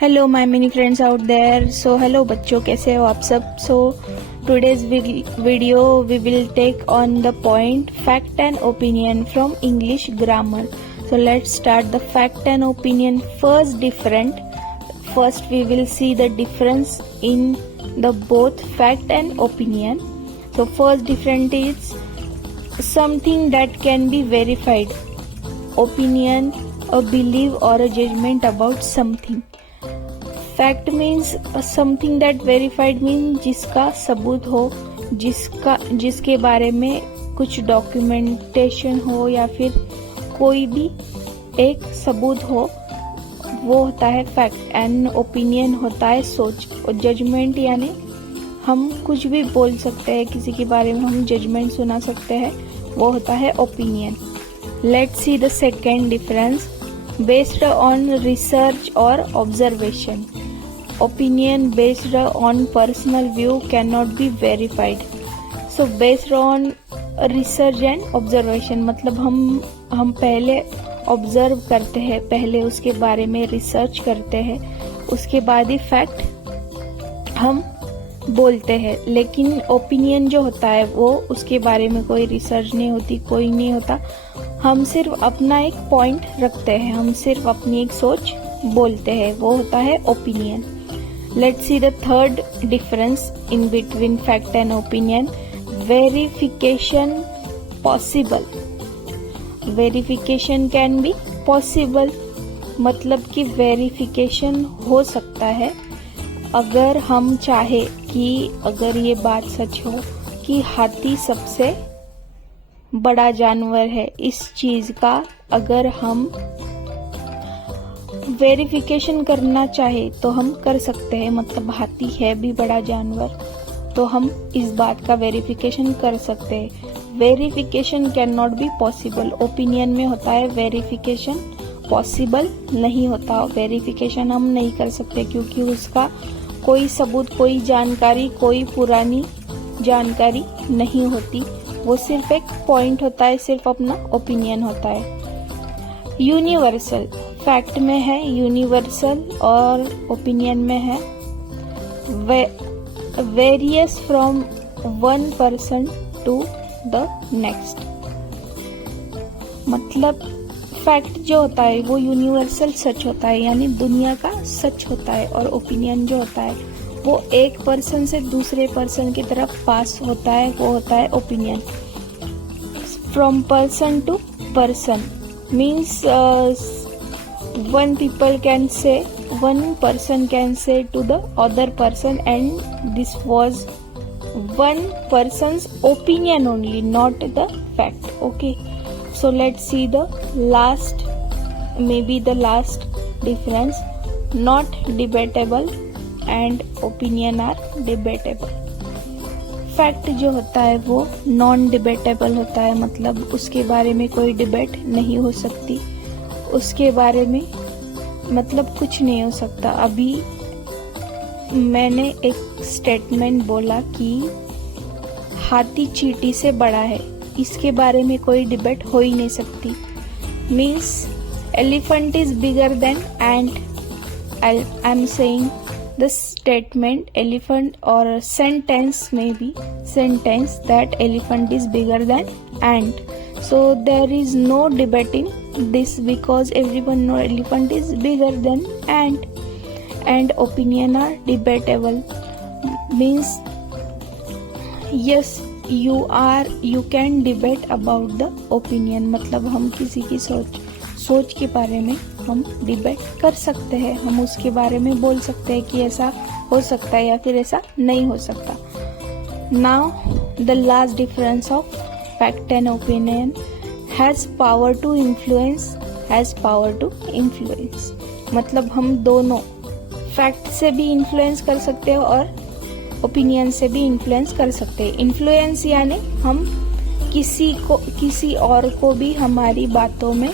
Hello my mini friends out there. So hello बच्चों, कैसे हो आप सब। So today's video we will take on the point fact and opinion from English grammar. So let's start the fact and opinion. First we will see the difference in the both fact and opinion. So first difference is something that can be verified. Opinion, a belief or a judgment about something. Fact means something that verified means जिसका सबूत हो, जिसके बारे में कुछ documentation हो या फिर कोई भी एक सबूत हो, वो होता है फैक्ट. एंड ओपिनियन होता है सोच. और जजमेंट यानी हम कुछ भी बोल सकते हैं, किसी के बारे में हम जजमेंट सुना सकते हैं, वो होता है opinion. Let's see the second difference. Based on research और observation. Opinion based on personal view can not be verified. So based on research and observation मतलब हम पहले ऑब्जर्व करते हैं, पहले उसके बारे में रिसर्च करते हैं, उसके बाद ही फैक्ट हम बोलते हैं. लेकिन ओपिनियन जो होता है वो उसके बारे में कोई रिसर्च नहीं होती, कोई नहीं होता. हम सिर्फ अपना एक पॉइंट रखते हैं, हम सिर्फ अपनी एक सोच बोलते हैं, वो होता है opinion. Let's see the third difference in between fact and opinion. Verification possible. Verification can be possible मतलब कि वेरिफिकेशन हो सकता है अगर हम चाहे कि अगर ये बात सच हो कि हाथी सबसे बड़ा जानवर है, इस चीज का अगर हम वेरिफिकेशन करना चाहे तो हम कर सकते हैं. मतलब हाथी है भी बड़ा जानवर तो हम इस बात का वेरिफिकेशन कर सकते हैं. Verification can not be possible. Opinion में होता है वेरिफिकेशन पॉसिबल नहीं होता. वेरिफिकेशन हम नहीं कर सकते क्योंकि उसका कोई सबूत, कोई जानकारी, कोई पुरानी जानकारी नहीं होती. वो सिर्फ एक पॉइंट होता है, सिर्फ अपना ओपिनियन होता है. यूनिवर्सल फैक्ट में है यूनिवर्सल और ओपिनियन में है various from one person to the next. मतलब फैक्ट जो होता है वो यूनिवर्सल सच होता है यानी दुनिया का सच होता है, और ओपिनियन जो होता है वो एक पर्सन से दूसरे पर्सन की तरफ पास होता है, वो होता है opinion. From person to person means one person can say to the other person and this was one person's opinion only, not the fact. Okay, so let's see the last difference. Not debatable and opinion are debatable. Fact जो होता है वो non debatable होता है मतलब उसके बारे में कोई डिबेट नहीं हो सकती, उसके बारे में मतलब कुछ नहीं हो सकता. अभी मैंने एक स्टेटमेंट बोला कि हाथी चींटी से बड़ा है, इसके बारे में कोई डिबेट हो ही नहीं सकती. Means elephant is bigger than ant. I am saying the statement elephant और सेंटेंस में भी sentence that elephant is bigger than ant. So there is no debating this because everyone know elephant is bigger than ant. And opinion are debatable means yes you can debate about the opinion. मतलब हम किसी की सोच के बारे में हम debate कर सकते हैं, हम उसके बारे में बोल सकते हैं कि ऐसा हो सकता है या फिर ऐसा नहीं हो सकता. Now the last difference of fact and opinion. has power to influence. मतलब हम दोनों फैक्ट से भी इन्फ्लुएंस कर सकते हैं और ओपिनियन से भी इन्फ्लुएंस कर सकते हैं. इन्फ्लुएंस यानी हम किसी और को भी हमारी बातों में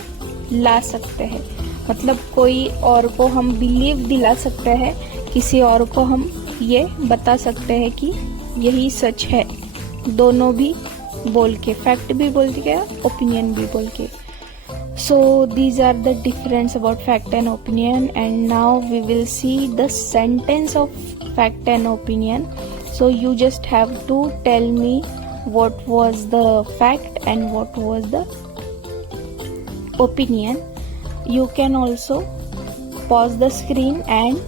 ला सकते हैं. मतलब कोई और को हम बिलीव दिला सकते हैं, किसी और को हम ये बता सकते हैं कि यही सच है, दोनों भी बोल के, फैक्ट भी बोल के, ओपिनियन भी बोल के. So these are the difference about fact and opinion, and now we will see the sentence of fact and opinion. So you just have to tell me what was the fact and what was the opinion. You can also pause the screen and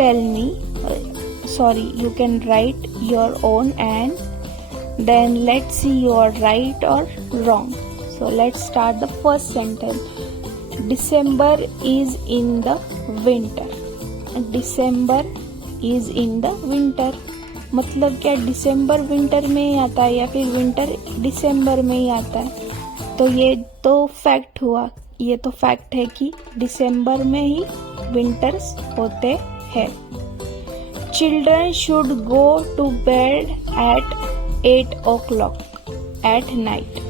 tell me, you can write your own, and then let's see you are right or wrong. So let's start the first sentence. December is in the winter. December is in the winter मतलब क्या, दिसंबर winter में ही आता है या फिर winter दिसंबर में ही आता है? तो ये तो फैक्ट हुआ, ये तो फैक्ट है कि दिसंबर में ही विंटर्स होते हैं. Children should go to bed at 8 o'clock at night.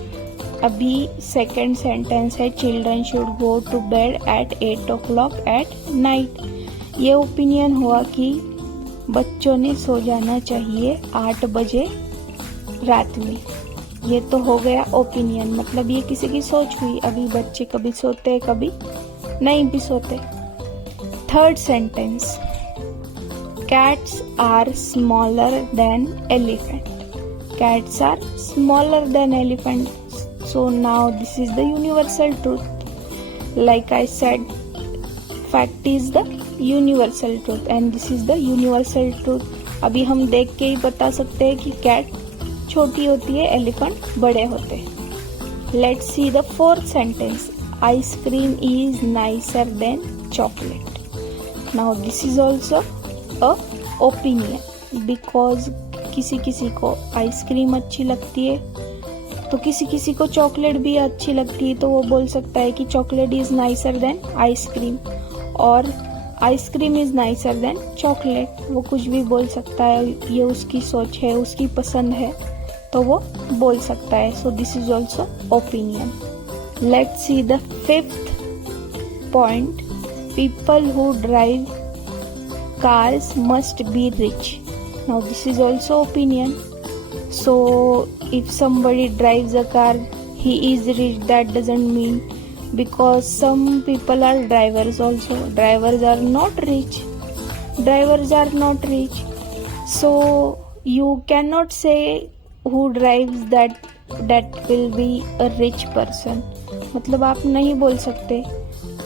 अभी सेकेंड सेंटेंस है children should go to bed at 8 o'clock at night. ये ओपिनियन हुआ कि बच्चों ने सो जाना चाहिए 8 बजे रात में. ये तो हो गया ओपिनियन, मतलब ये किसी की सोच हुई. अभी बच्चे कभी सोते कभी नहीं भी सोते. Third sentence, cats are smaller than elephant. Cats are smaller than elephant. So now this is the universal truth. Like I said, fact is the universal truth and this is the universal truth. अभी हम देख के ही बता सकते हैं कि cat छोटी होती है, एलिफेंट बड़े होते हैं. Let's see the fourth sentence. Ice cream is nicer than chocolate. Now this is also a opinion because किसी किसी को आइसक्रीम अच्छी लगती है तो किसी किसी को चॉकलेट भी अच्छी लगती है, तो वो बोल सकता है कि chocolate is nicer than ice cream और ice cream is nicer than chocolate. वो कुछ भी बोल सकता है, ये उसकी सोच है, उसकी पसंद है, तो वो बोल सकता है. So this is also opinion. Let's see the fifth point. People who drive cars must be rich. Now this is also opinion. So if somebody drives a car, he is rich. That doesn't mean, because some people are drivers also. Drivers are not rich. Drivers are not rich. So you cannot say who drives that will be a rich person. मतलब आप नहीं बोल सकते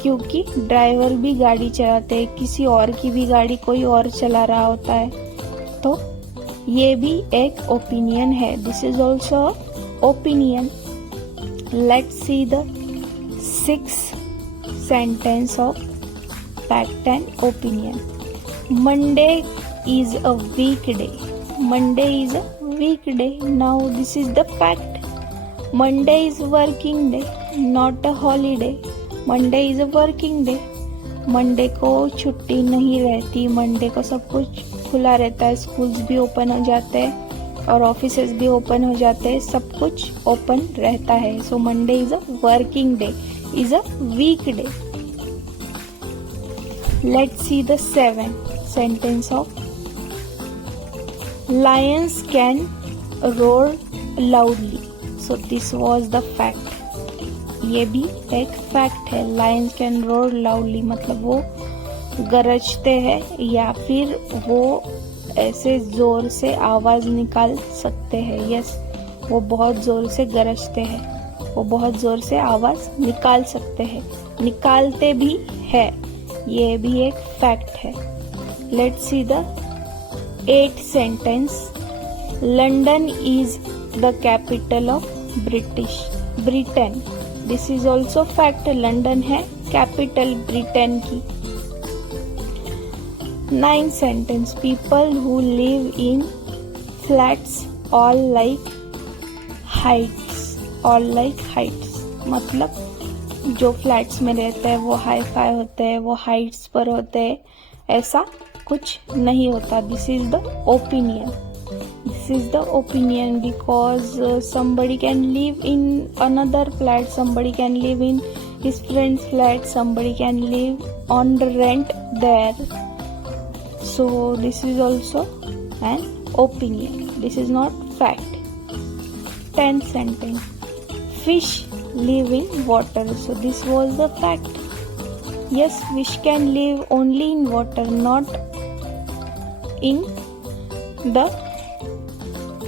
क्योंकि driver भी गाड़ी चलाते हैं, किसी और की भी गाड़ी कोई और चला रहा होता है, तो ये भी एक ओपिनियन है. This is also opinion. Let's see the six sentence of fact and opinion. Monday is a week day. Monday is a week day. Now this is the fact. Monday is working day, not a holiday. Monday is a working day. Monday को छुट्टी नहीं रहती, Monday को सब कुछ खुला रहता है. स्कूल्स भी ओपन हो जाते हैं और ऑफिसेस भी ओपन हो जाते हैं, सब कुछ ओपन रहता है. So Monday is a working day, is a week day. Let's see the seventh sentence of. Lions can roar loudly. So this was the fact. ये भी एक फैक्ट है. लायंस कैन रोर लाउडली मतलब वो गरजते हैं या फिर वो ऐसे जोर से आवाज निकाल सकते हैं. यस, वो बहुत जोर से गरजते हैं, वो बहुत जोर से आवाज निकाल सकते हैं, निकालते भी है. ये भी एक फैक्ट है. Let's see the eight sentence. London is the capital of Britain. This is also fact. London है कैपिटल ब्रिटेन की. Nine sentence. People who live in flats all like heights. All like heights मतलब जो flats में रहते हैं वो hi fi होते हैं, वो हाइट्स पर होते हैं, ऐसा कुछ नहीं होता. This is the opinion. This is the opinion because somebody can live in another flat, somebody can live in his friend's flat, somebody can live on the rent there. So this is also an opinion. This is not fact. 10th sentence. Fish live in water. So this was the fact. Yes, fish can live only in water, not in the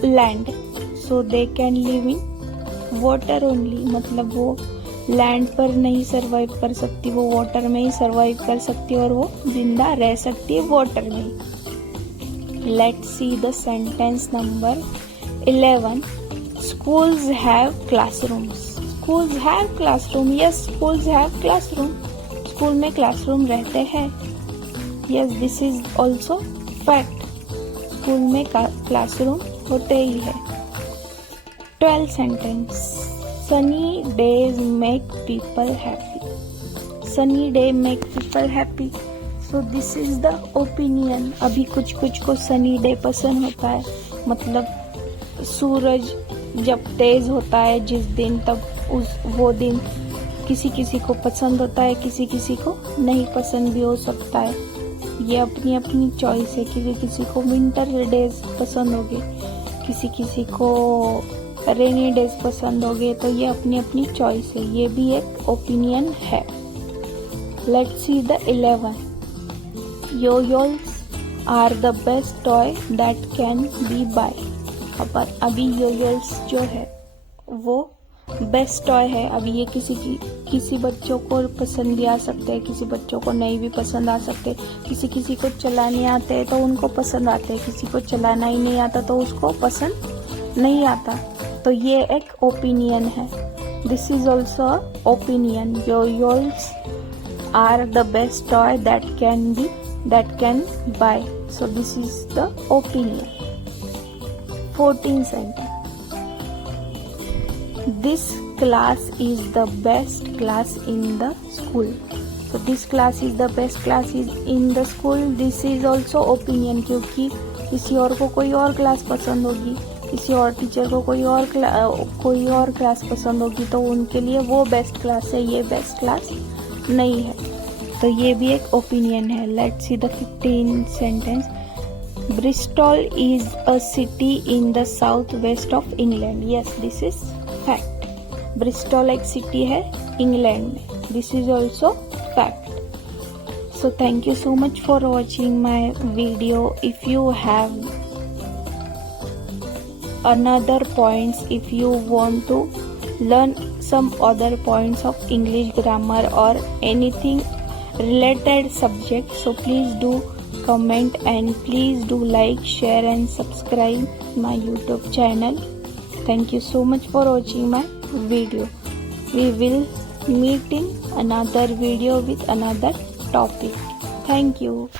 land. So they can live in water only. मतलब वो land पर नहीं survive कर सकती, वो water में ही survive कर सकती है और वो जिंदा रह सकती है वाटर में ही. Let's see the sentence number 11. Schools have classrooms. Schools have classroom. Yes, schools have classroom. School में क्लासरूम रहते हैं. Yes, this is also fact. School में क्लासरूम होते ही है. 12th sentence. Sunny days make people happy. Sunny day make people happy. So this is the opinion. अभी कुछ कुछ को सनी डे पसंद होता है, मतलब सूरज जब तेज होता है जिस दिन, तब वो दिन किसी किसी को पसंद होता है, किसी किसी को नहीं पसंद भी हो सकता है. ये अपनी अपनी चॉइस है. किसी किसी को विंटर डेज पसंद होंगे, किसी किसी को रेनी डेज पसंद होंगे, तो ये अपनी अपनी चॉइस है. ये भी एक ओपिनियन है. Let's see the 11. Yo-yos are the best toy that can be buy. अभी योयोल्स जो है वो बेस्ट टॉय है. अभी ये किसी बच्चों को पसंद भी आ सकते हैं, किसी बच्चों को नहीं भी पसंद आ सकते. किसी किसी को चलाने आते हैं तो उनको पसंद आते हैं, किसी को चलाना ही नहीं आता तो उसको पसंद नहीं आता. तो ये एक ओपिनियन है. This is also opinion. Yoyos are the best toy that can buy. So this is the opinion. 14th sentence. This class is the best class in the school. So this class is the best class in the school. This is also opinion, क्योंकि किसी और को कोई और class पसंद होगी, किसी और टीचर को कोई और क्लास पसंद होगी, तो उनके लिए वो बेस्ट क्लास है, ये बेस्ट क्लास नहीं है. तो ये भी एक ओपिनियन है. Let's see the 15th sentence. Bristol is a city in the southwest of England. Yes, this is fact. Bristol एक सिटी है इंग्लैंड में. This is also fact. So thank you so much for watching my video. If you have another points, if you want to learn some other points of English grammar or anything related subject, so please do comment and please do like, share and subscribe my YouTube channel. Thank you so much for watching my video. We will meet in another video with another topic. Thank you.